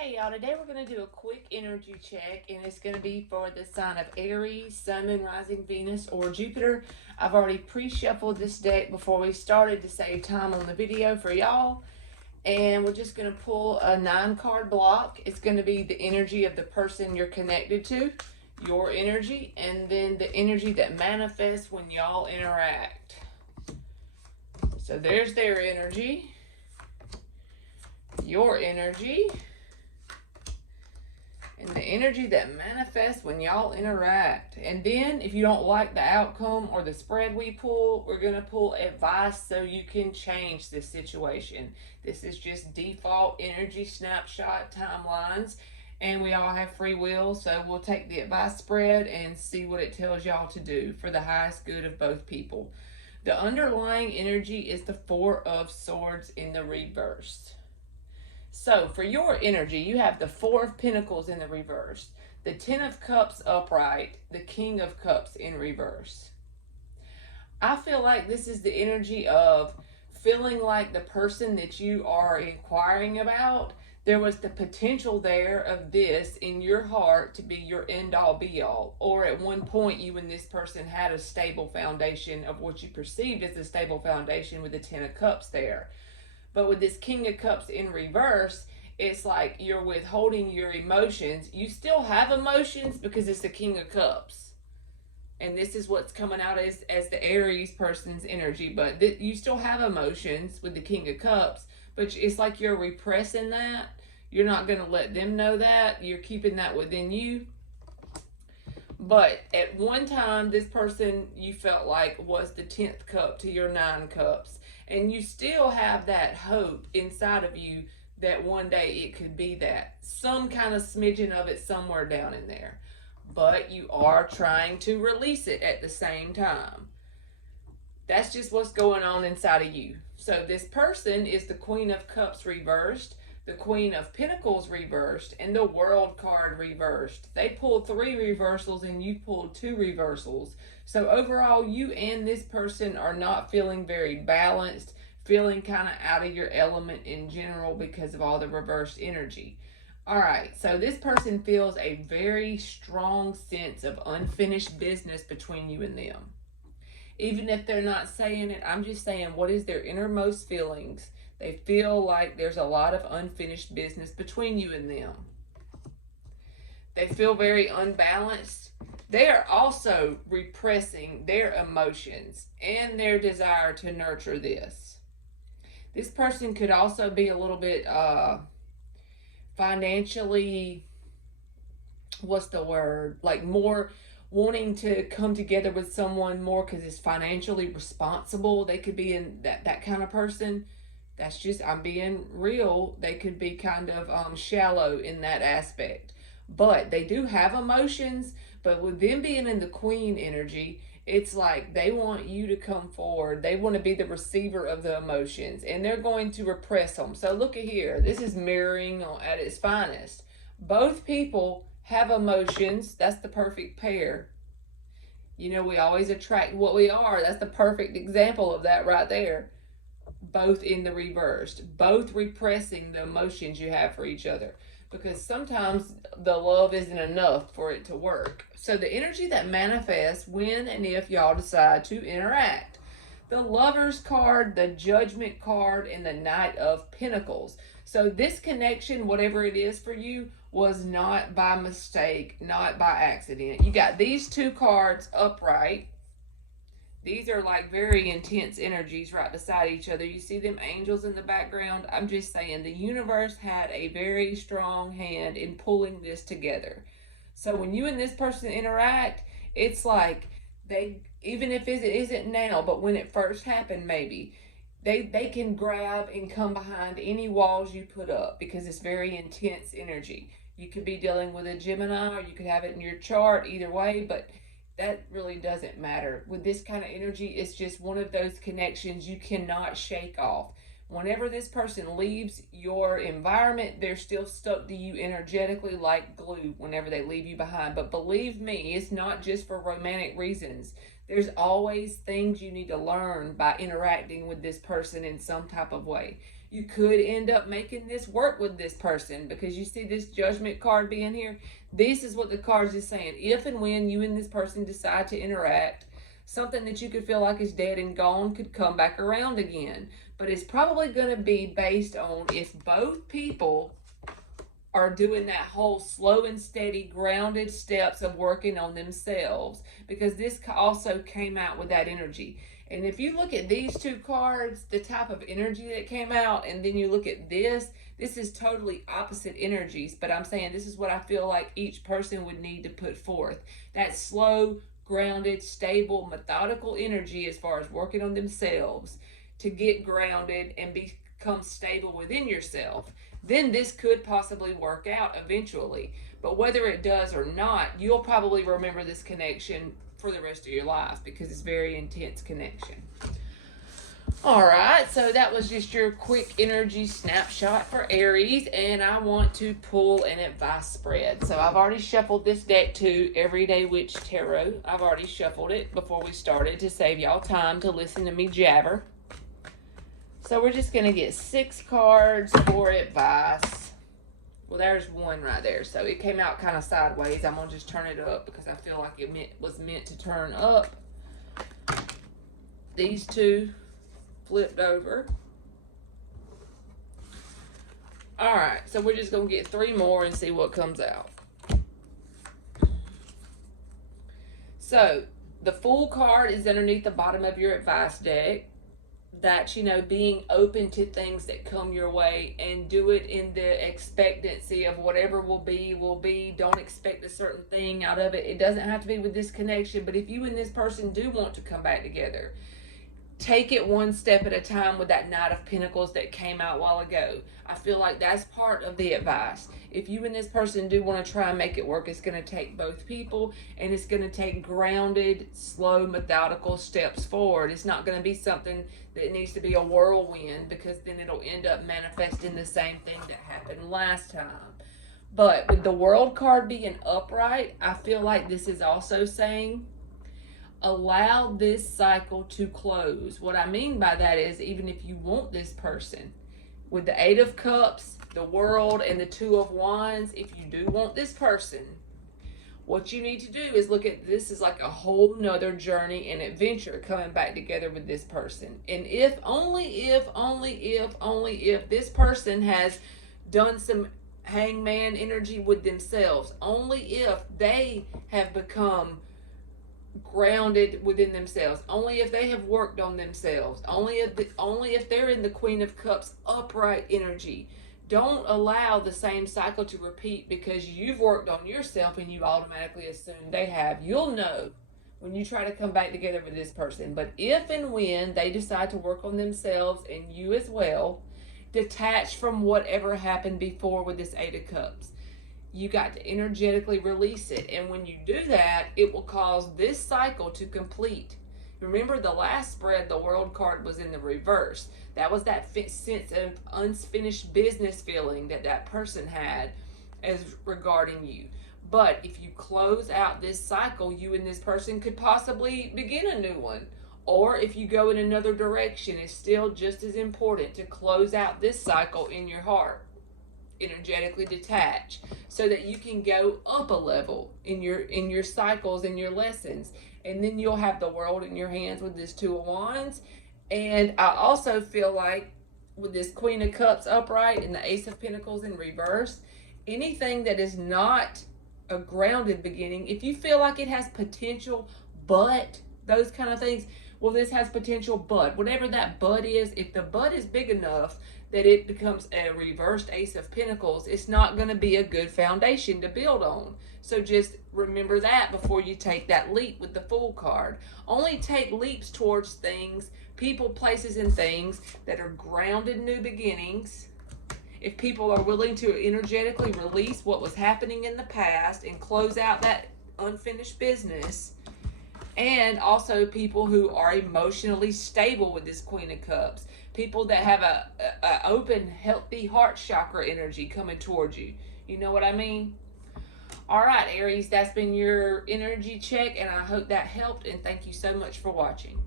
Hey y'all, today we're going to do a quick energy check and it's going to be for the sign of Aries, Sun, Moon, Rising, Venus, or Jupiter. I've already pre-shuffled this deck before we started to save time on the video for y'all. And we're just going to pull a 9-card block. It's going to be the energy of the person you're connected to, your energy, and then the energy that manifests when y'all interact. So there's their energy, your energy, and the energy that manifests when y'all interact. And then if you don't like the outcome or the spread we pull, we're going to pull advice so you can change this situation. This is just default energy snapshot timelines, and we all have free will, so we'll take the advice spread and see what it tells y'all to do for the highest good of both people. The underlying energy is the Four of Swords in the reverse. So for your energy, you have the Four of Pentacles in the reverse, the Ten of Cups upright, the King of Cups in reverse. I feel like this is the energy of feeling like the person that you are inquiring about, there was the potential there of this in your heart to be your end all be all. Or at one point, you and this person had a stable foundation of what you perceived as a stable foundation with the Ten of Cups there. But with this King of Cups in reverse, it's like you're withholding your emotions. You still have emotions because it's the King of Cups. And this is what's coming out as the Aries person's energy. But you still have emotions with the King of Cups, but it's like you're repressing that. You're not going to let them know that. You're keeping that within you. But at one time, this person you felt like was the 10th cup to your 9 cups. And you still have that hope inside of you that one day it could be that. Some kind of smidgen of it somewhere down in there. But you are trying to release it at the same time. That's just what's going on inside of you. So this person is the Queen of Cups reversed, the Queen of Pentacles reversed, and the World card reversed. They pulled 3 reversals and you pulled 2 reversals. So overall, you and this person are not feeling very balanced, feeling kind of out of your element in general because of all the reversed energy. All right, so this person feels a very strong sense of unfinished business between you and them. Even if they're not saying it, I'm just saying what is their innermost feelings. They feel like there's a lot of unfinished business between you and them. They feel very unbalanced. They are also repressing their emotions and their desire to nurture this. This person could also be a little bit financially, what's the word? Like more wanting to come together with someone more because it's financially responsible. They could be in that kind of person. That's just, I'm being real. They could be kind of shallow in that aspect. But they do have emotions. But with them being in the Queen energy, it's like they want you to come forward. They want to be the receiver of the emotions. And they're going to repress them. So look at here. This is mirroring at its finest. Both people have emotions. That's the perfect pair. You know, we always attract what we are. That's the perfect example of that right there. Both in the reversed, both repressing the emotions you have for each other, because sometimes the love isn't enough for it to work. So the energy that manifests when and if y'all decide to interact: the Lovers card, the Judgment card, and the Knight of Pentacles. So this connection, whatever it is for you, was not by mistake, not by accident. You got these 2 cards upright. These are like very intense energies right beside each other. You see them angels in the background? I'm just saying the universe had a very strong hand in pulling this together. So when you and this person interact, it's like they, even if it isn't now, but when it first happened, maybe, they can grab and come behind any walls you put up because it's very intense energy. You could be dealing with a Gemini, or you could have it in your chart, either way, but that really doesn't matter. With this kind of energy, it's just one of those connections you cannot shake off. Whenever this person leaves your environment, they're still stuck to you energetically like glue whenever they leave you behind. But believe me, it's not just for romantic reasons. There's always things you need to learn by interacting with this person in some type of way. You could end up making this work with this person because you see this Judgment card being here. This is what the cards is saying. If and when you and this person decide to interact, something that you could feel like is dead and gone could come back around again. But it's probably going to be based on if both people are doing that whole slow and steady grounded steps of working on themselves, because this also came out with that energy. And if you look at these two cards, the type of energy that came out, and then you look at this is totally opposite energies, but I'm saying this is what I feel like each person would need to put forth. That slow, grounded, stable, methodical energy as far as working on themselves to get grounded and become stable within yourself. Then this could possibly work out eventually. But whether it does or not, you'll probably remember this connection for the rest of your life because it's a very intense connection. All right, so that was just your quick energy snapshot for Aries, and I want to pull an advice spread. So I've already shuffled this deck too, Everyday Witch Tarot. I've already shuffled it before we started to save y'all time to listen to me jabber. So we're just going to get 6 cards for advice. Well, there's one right there. So it came out kind of sideways. I'm going to just turn it up because I feel like it was meant to turn up. These two flipped over. All right. So we're just going to get 3 more and see what comes out. So the Fool card is underneath the bottom of your advice deck. That, you know, being open to things that come your way and do it in the expectancy of whatever will be. Don't expect a certain thing out of it. It doesn't have to be with this connection, but if you and this person do want to come back together, take it one step at a time with that Knight of Pentacles that came out a while ago. I feel like that's part of the advice. If you and this person do want to try and make it work, it's going to take both people, and it's going to take grounded, slow, methodical steps forward. It's not going to be something that needs to be a whirlwind, because then it'll end up manifesting the same thing that happened last time. But with the World card being upright, I feel like this is also saying, allow this cycle to close. What I mean by that is, even if you want this person, with the 8 of Cups, the World, and the 2 of Wands, if you do want this person, what you need to do is look at this as like a whole nother journey and adventure coming back together with this person. And if, only if this person has done some hangman energy with themselves, only if they have become grounded within themselves, only if they have worked on themselves, only if they're in the Queen of Cups upright energy. Don't allow the same cycle to repeat because you've worked on yourself and you automatically assume they have. You'll know when you try to come back together with this person. But if and when they decide to work on themselves, and you as well, detach from whatever happened before with this 8 of Cups. You got to energetically release it. And when you do that, it will cause this cycle to complete. Remember, the last spread, the World card was in the reverse. That was that sense of unfinished business feeling that person had as regarding you. But if you close out this cycle, you and this person could possibly begin a new one. Or if you go in another direction, it's still just as important to close out this cycle in your heart. Energetically detach so that you can go up a level in your cycles and your lessons. And then you'll have the World in your hands with this 2 of Wands. And I also feel like with this Queen of Cups upright and the Ace of Pentacles in reverse, anything that is not a grounded beginning, if you feel like it has potential but those kind of things, well, this has potential but whatever that but is, if the but is big enough that it becomes a reversed Ace of Pentacles, it's not going to be a good foundation to build on. So just remember that before you take that leap with the Fool card. Only take leaps towards things, people, places, and things that are grounded new beginnings. If people are willing to energetically release what was happening in the past and close out that unfinished business. And also people who are emotionally stable with this Queen of Cups. People that have a open, healthy heart chakra energy coming towards you. You know what I mean? All right, Aries, that's been your energy check, and I hope that helped, and thank you so much for watching.